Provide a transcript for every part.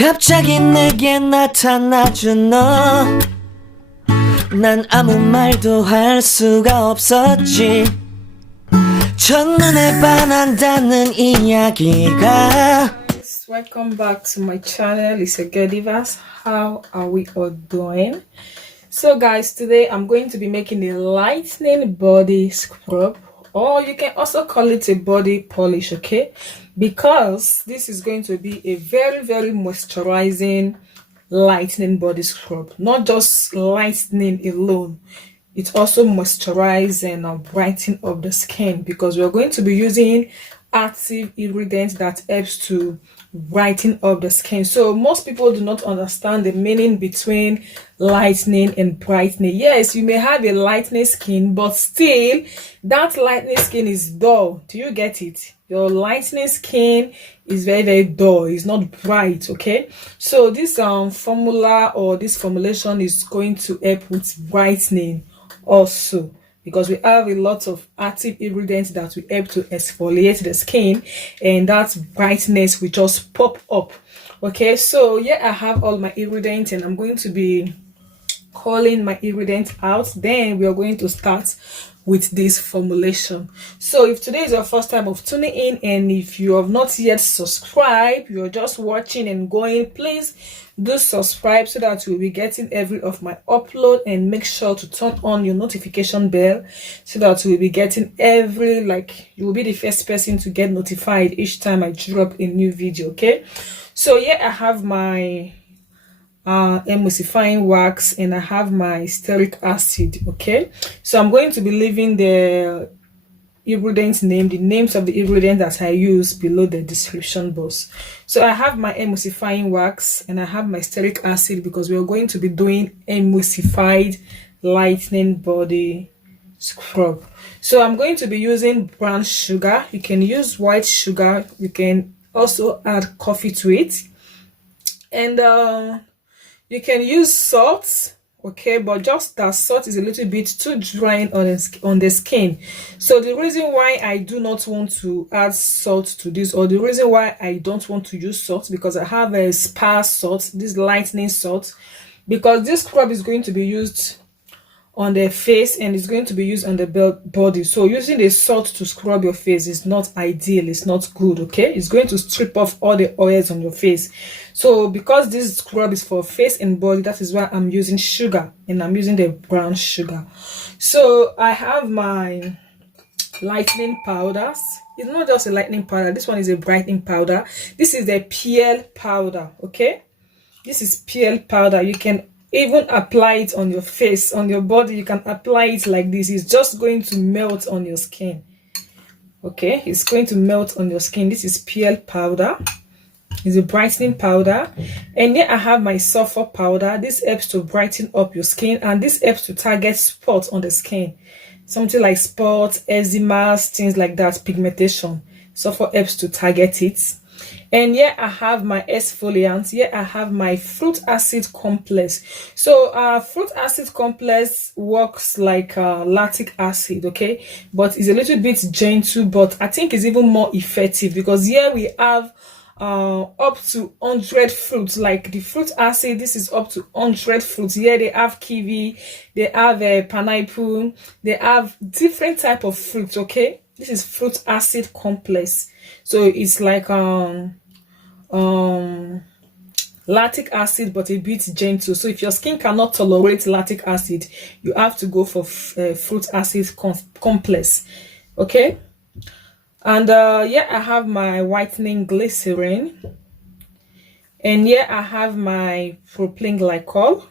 갑자기 내게 나타나준 너, 난 아무 말도 할 수가 없었지. 첫눈에 반한다는 이야기가. Welcome back to my channel. It's a girl Divas. How are we all doing? So guys, today I'm going to be making a lightening body scrub, or you can also call it a body polish, okay? Because this is going to be a very moisturizing lightening body scrub. Not just lightening alone, it also moisturizes and brighten up the skin, because we're going to be using active ingredients that helps to brighten up the skin. So most people do not understand the meaning between lightening and brightening. Yes, you may have a lightening skin, but still that lightening skin is dull. Do you get it? Your lightening skin is very dull. It's not bright. Okay, so this formula or this formulation is going to help with brightening also, because we have a lot of active ingredients that will help to exfoliate the skin, and that brightness will just pop up. Okay, so yeah, I have all my ingredients and I'm going to be calling my ingredients out. Then we are going to start with this formulation. So if today is your first time of tuning in, and if you have not yet subscribed, you're just watching and going, please do subscribe so that you'll be getting every of my upload, and make sure to turn on your notification bell so that you'll be getting every, like, you will be the first person to get notified each time I drop a new video. Okay, so yeah, I have my emulsifying wax and I have my stearic acid. Okay, so I'm going to be leaving the ingredients name, the names of the ingredients that I use below the description box. So I have my emulsifying wax and I have my stearic acid, because we are going to be doing emulsified lightening body scrub. So I'm going to be using brown sugar. You can use white sugar, you can also add coffee to it, and you can use salt. Okay, but just that salt is a little bit too drying on the skin. So the reason why I do not want to add salt to this, or the reason why I don't want to use salt, because I have a spa salt, this lightening salt, because this scrub is going to be used on the face and it's going to be used on the body. So using the salt to scrub your face is not ideal, it's not good. Okay, it's going to strip off all the oils on your face. So because this scrub is for face and body, that is why I'm using sugar, and I'm using the brown sugar. So I have my lightening powders. It's not just a lightening powder, this one is a brightening powder. This is the PL powder. Okay, this is PL powder. You can even apply it on your face, on your body. You can apply it like this. It's just going to melt on your skin. Okay, it's going to melt on your skin. This is PL powder. It's a brightening powder. And then I have my sulphur powder. This helps to brighten up your skin, and this helps to target spots on the skin, something like spots, eczema, things like that, pigmentation. Sulphur helps to target it. And here I have my exfoliant. Here I have my fruit acid complex. So fruit acid complex works like lactic acid, okay, but it's a little bit gentle, but I think it's even more effective, because here we have up to 100 fruits. Like the fruit acid, this is up to 100 fruits. Here they have kiwi, they have pineapple, they have different type of fruits. Okay, this is fruit acid complex. So it's like lactic acid, but a bit gentle. So if your skin cannot tolerate lactic acid, you have to go for fruit acid complex. Okay, and yeah, I have my whitening glycerin, and yeah, I have my proplyenglycol,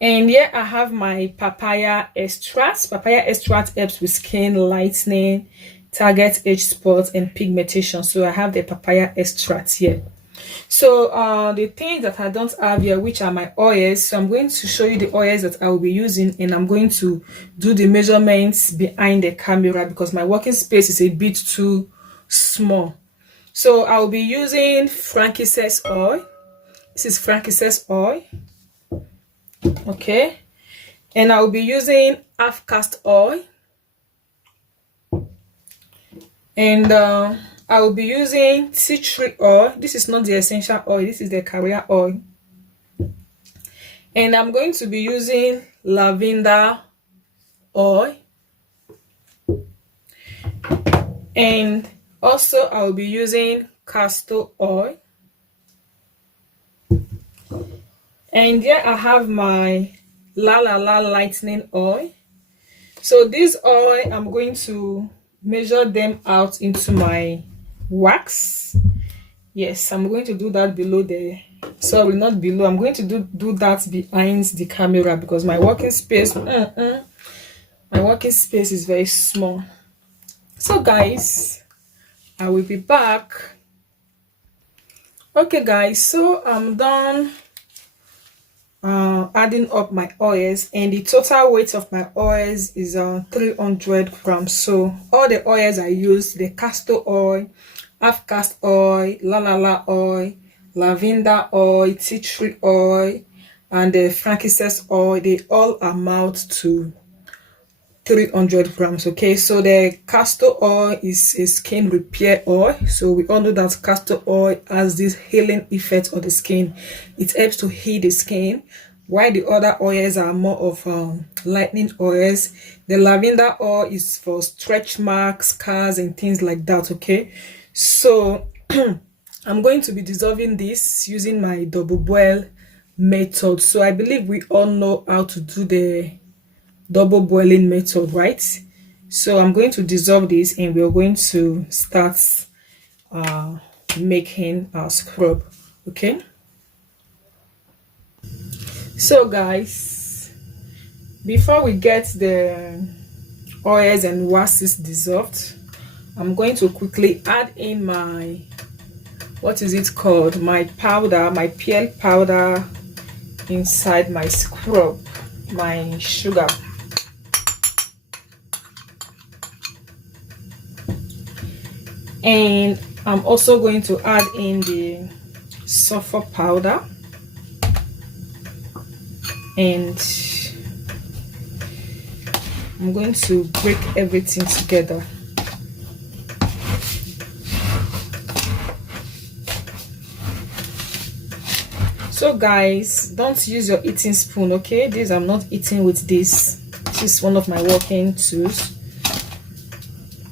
and yeah, I have my papaya extract. Papaya extract helps with skin lightening, target age spots and pigmentation. So I have the papaya extract here. So the things that I don't have here, which are my oils, so I'm going to show you the oils that I will be using, and I'm going to do the measurements behind the camera because my working space is a bit too small. So I'll be using frankincense oil. This is frankincense oil. Okay, and I'll be using half cast oil, and I will be using tea tree oil. This is not the essential oil, this is the carrier oil. And I'm going to be using lavender oil. And also I'll be using castor oil. And here I have my lightening oil. So this oil, I'm going to measure them out into my wax. Yes, I'm going to do that below the, sorry, not below, I'm going to do that behind the camera because my working space is very small. So guys, I will be back. Okay guys, so I'm done adding up my oils, and the total weight of my oils is 300 grams. So all the oils I use, the castor oil, half cast oil, oil, lavender oil, tea tree oil, and the frankincense oil, they all amount to 300 grams. Okay, so the castor oil is a skin repair oil. So we all know that castor oil has this healing effect on the skin. It helps to heal the skin, while the other oils are more of lightening oils. The lavender oil is for stretch marks, scars, and things like that. Okay, so I'm going to be dissolving this using my double boil method. So I believe we all know how to do the double boiling method, right? So I'm going to dissolve this and we're going to start making our scrub. Okay, so guys, before we get the oils and waxes dissolved, I'm going to quickly add in my, what is it called, my powder, my peel powder inside my scrub, my sugar. And I'm also going to add in the sulphur powder, and I'm going to break everything together. So guys, don't use your eating spoon, okay? This, I'm not eating with this. This is one of my working tools.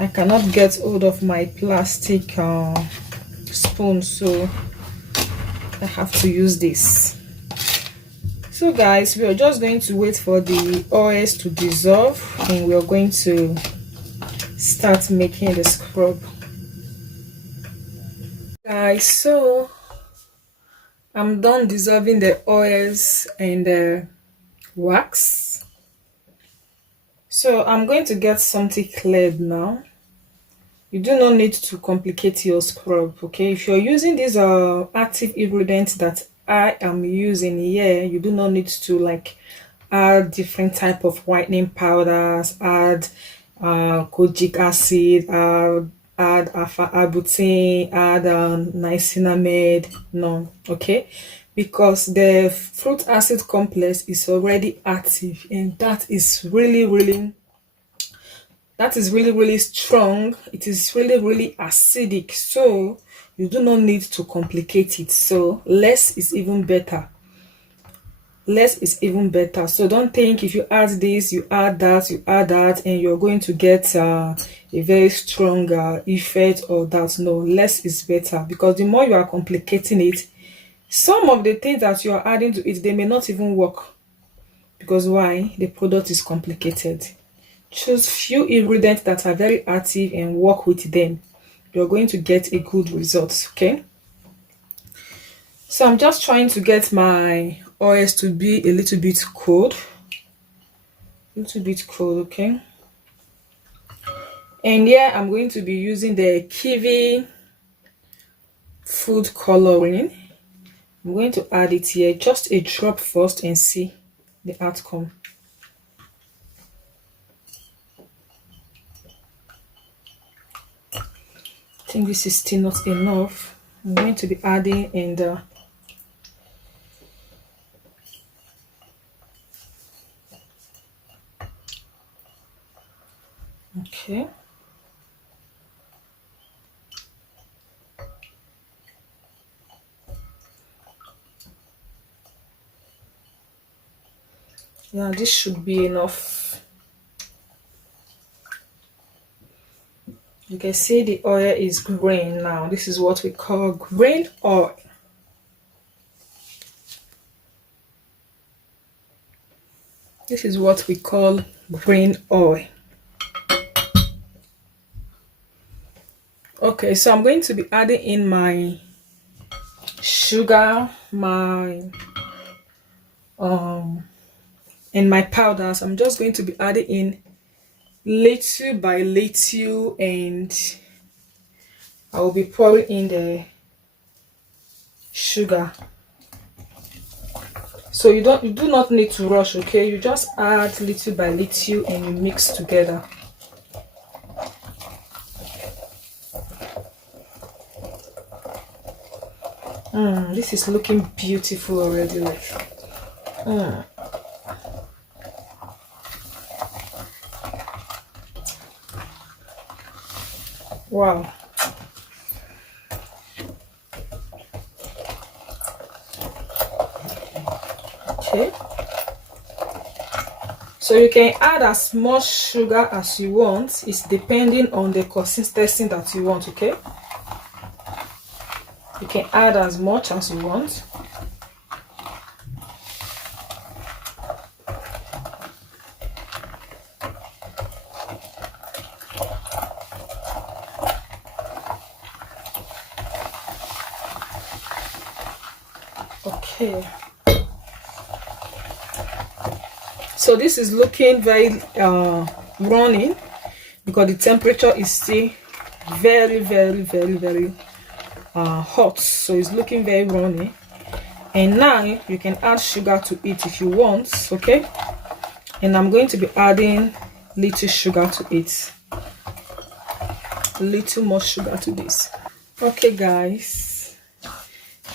I cannot get hold of my plastic spoon, so I have to use this. So guys, we are just going to wait for the oils to dissolve and we are going to start making the scrub. Guys, so I'm done dissolving the oils and the wax. So I'm going to get something cleared now. You do not need to complicate your scrub, okay? If you're using these active ingredients that I am using here, you do not need to like add different type of whitening powders, add kojic acid, add alpha-arbutin, add niacinamide. No, okay? Because the fruit acid complex is already active, and that is really strong. It is really acidic, so you do not need to complicate it. So less is even better. So don't think if you add this, you add that, and you're going to get a very strong effect or that. No, less is better, because the more you are complicating it, some of the things that you are adding to it, they may not even work. Because why? The product is complicated. Choose few ingredients that are very active and work with them. You're going to get a good result. Okay, so I'm just trying to get my oils to be a little bit cold. Okay, and yeah, I'm going to be using the kiwi food coloring. I'm going to add it here, just a drop first, and see the outcome. I think this is still not enough. I'm going to be adding in the okay. Yeah, this should be enough. You can see the oil is green now. This is what we call green oil. This is what we call green oil. Okay, so I'm going to be adding in my sugar, my and my powders. I'm just going to be adding in little by little, and I will be pouring in the sugar. So you do not need to rush, okay? You just add little by little and you mix together. This is looking beautiful already, like. Wow. Okay. So you can add as much sugar as you want. It's depending on the consistency that you want, okay? You can add as much as you want. Okay. So this is looking very runny because the temperature is still very hot, so it's looking very runny. And now you can add sugar to it if you want, okay? And I'm going to be adding little sugar to it, a little more sugar to this. Okay guys,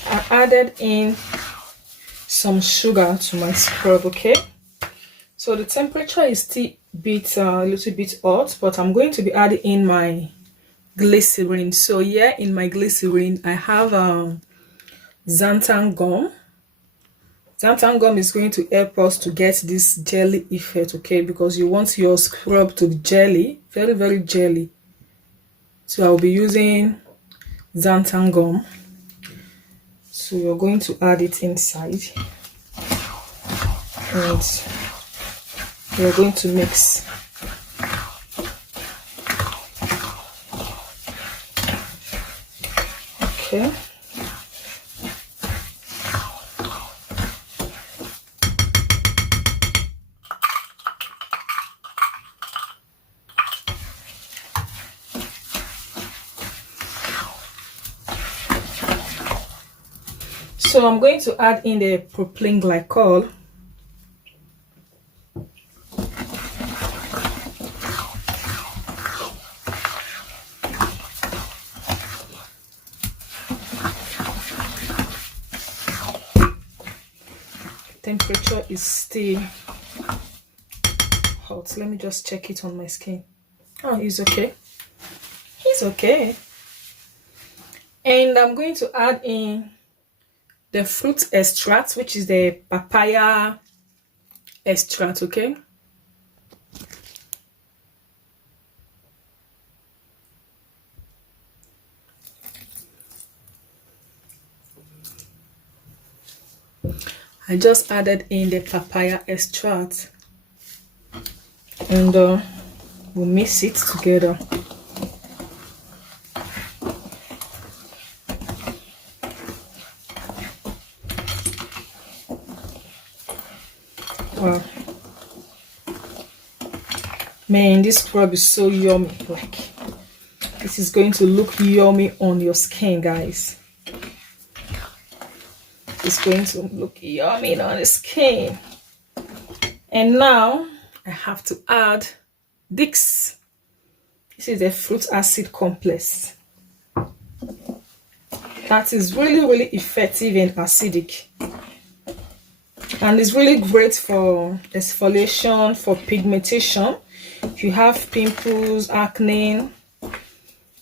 I added in some sugar to my scrub, okay? So the temperature is still a little bit hot, but I'm going to be adding in my glycerin. So here in my glycerin I have xantan gum. Xantan gum is going to help us to get this jelly effect, okay? Because you want your scrub to be jelly, very jelly. So I'll be using xantan gum. So you're going to add it inside and we're going to mix. Okay. So I'm going to add in the proplyenglycol. Temperature is still hot. Let me just check it on my skin. Oh, it's okay. It's okay. And I'm going to add in the fruit extract, which is the papaya extract, okay? I just added in the papaya extract and we'll mix it together. Wow, man, this scrub is so yummy. Like, this is going to look yummy on your skin, guys. It's going to look yummy on the skin. And now I have to add this. This is a fruit acid complex that is really effective and acidic, and it's really great for exfoliation, for pigmentation. If you have pimples, acne,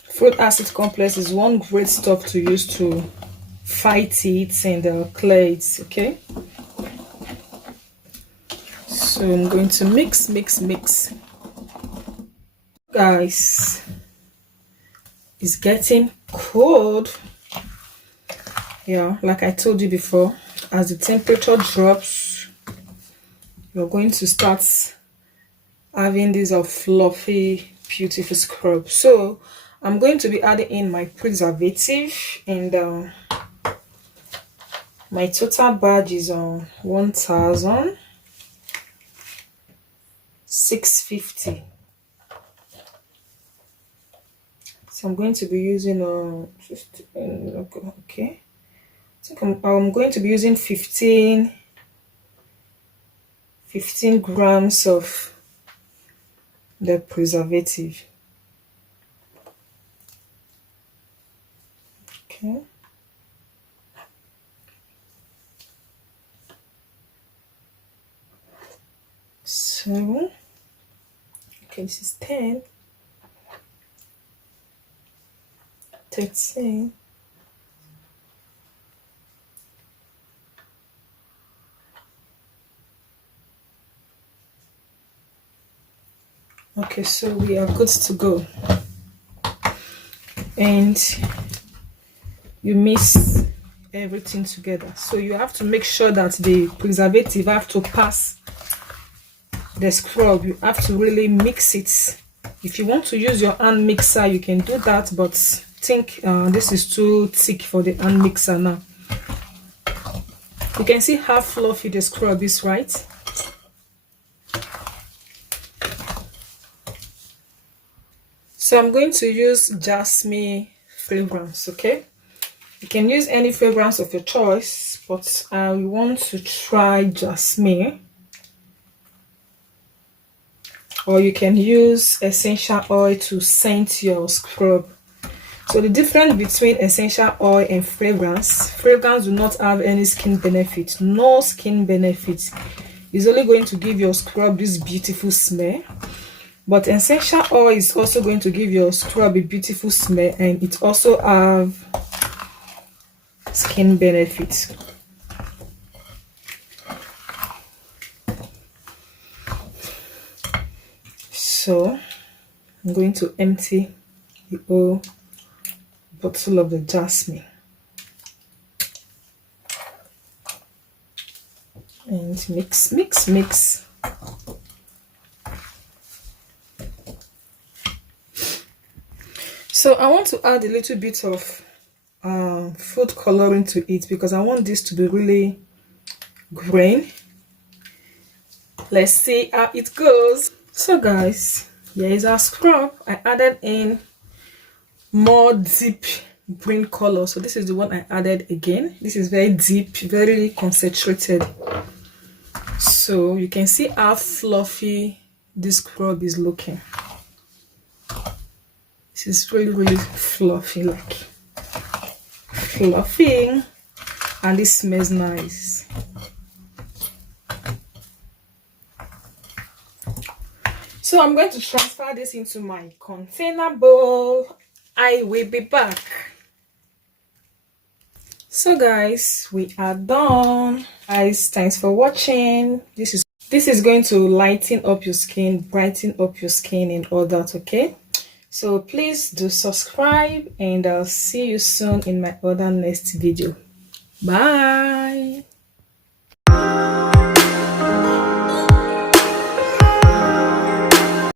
fruit acid complex is one great stuff to use to fight it and clear it, okay? So I'm going to mix. Guys, it's getting cold. Yeah, like I told you before, as the temperature drops, you're going to start having this fluffy, beautiful scrub. So I'm going to be adding in my preservative, and my total badge is on 1,650. So I'm going to be using okay. I think I'm going to be using 15 grams of the preservative. Okay. So, okay, this is 10, 13. Okay, so we are good to go. And you mix everything together. So you have to make sure that the preservative have to pass the scrub. You have to really mix it. If you want to use your hand mixer, you can do that, but think this is too thick for the hand mixer now. You can see how fluffy the scrub is, right? So I'm going to use jasmine fragrance. Okay, you can use any fragrance of your choice, but I want to try jasmine. Or you can use essential oil to scent your scrub. So the difference between essential oil and fragrance do not have any skin benefit. No skin benefit. It's only going to give your scrub this beautiful smell. But essential oil is also going to give your scrub a beautiful smell, and it also have skin benefits. So I'm going to empty the whole bottle of the jasmine and mix. So I want to add a little bit of food coloring to it because I want this to be really green. Let's see how it goes. So guys, here is our scrub. I added in more deep green color. So this is the one I added again. This is very deep, very concentrated. So you can see how fluffy this scrub is looking. This is really fluffy, like fluffy, and it smells nice. So I'm going to transfer this into my container bowl. I will be back. So guys, we are done. Guys, thanks for watching. This is going to lighten up your skin, brighten up your skin and all that, okay? So please do subscribe, and I'll see you soon in my other next video. Bye.